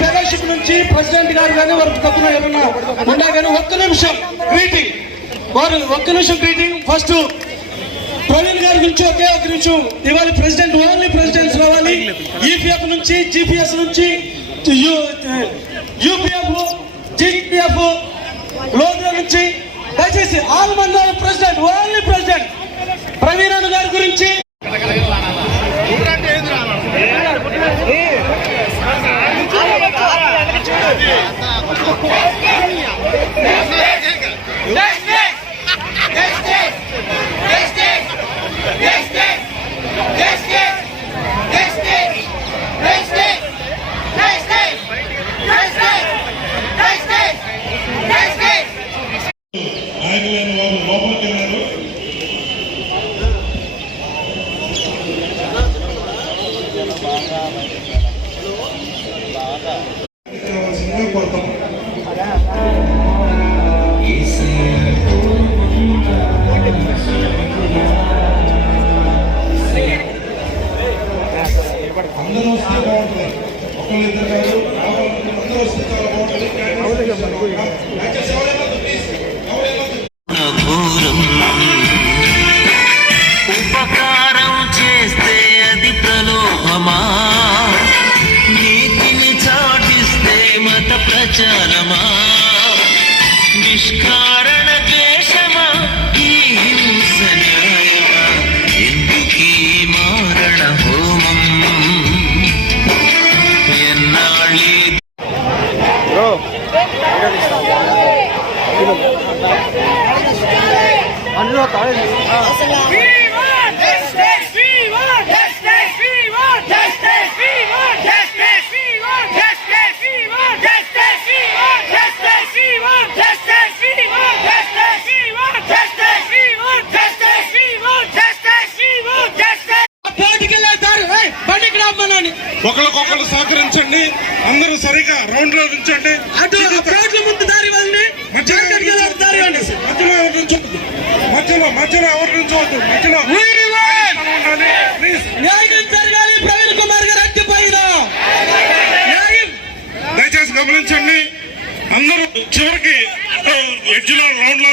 Fellowship నుంచి president గారు కానీ వారికి తప్పున ఏమన్నా ఉన్నా కానీ ఒక్క నిమిషం గ్రీటింగ్ ఫస్ట్ ప్రవీణ్ గారి గురించి ఒకే ఒక నిమిషం ఇవాళ ప్రెసిడెంట్ ఓన్లీ ప్రెసిడెంట్స్ రావాలి. ఈపీఎఫ్ నుంచి జీపీఎస్ నుంచి యూపీఎఫ్ జీపీఎఫ్ లోగో నుంచి దయచేసి ఆల్ మండల ప్రెసిడెంట్ ఓన్లీ ప్రెసిడెంట్ ప్రవీణ్ అన్న గారి గురించి అందరూ వస్తే బాగుంటుంది. ఒకళ్ళు ఇద్దరు కాదు, అందరూ వస్తే చాలా బాగుంటుంది. ఉపకారం చేస్తే అది ప్రలోభమా, నీతిని చాటిస్తే మత ప్రచారమా, నిష్కారణ ద్వేషమా, ఈ హింస న్యాయమా, ఎందుకీ మారణ హోమం ఎన్నాళ్ళీ ఒకరికొకరు సహకరించండి. అందరూ సరిగా రౌండ్ లో ఉంచండి. మధ్యలో ఎవరు నుంచోవద్దు. మధ్యలో ప్రవీణ్ కుమార్ గారు దయచేసి గమనించండి. అందరూ చివరికి ఎడ్జ్ లో రౌండ్ లో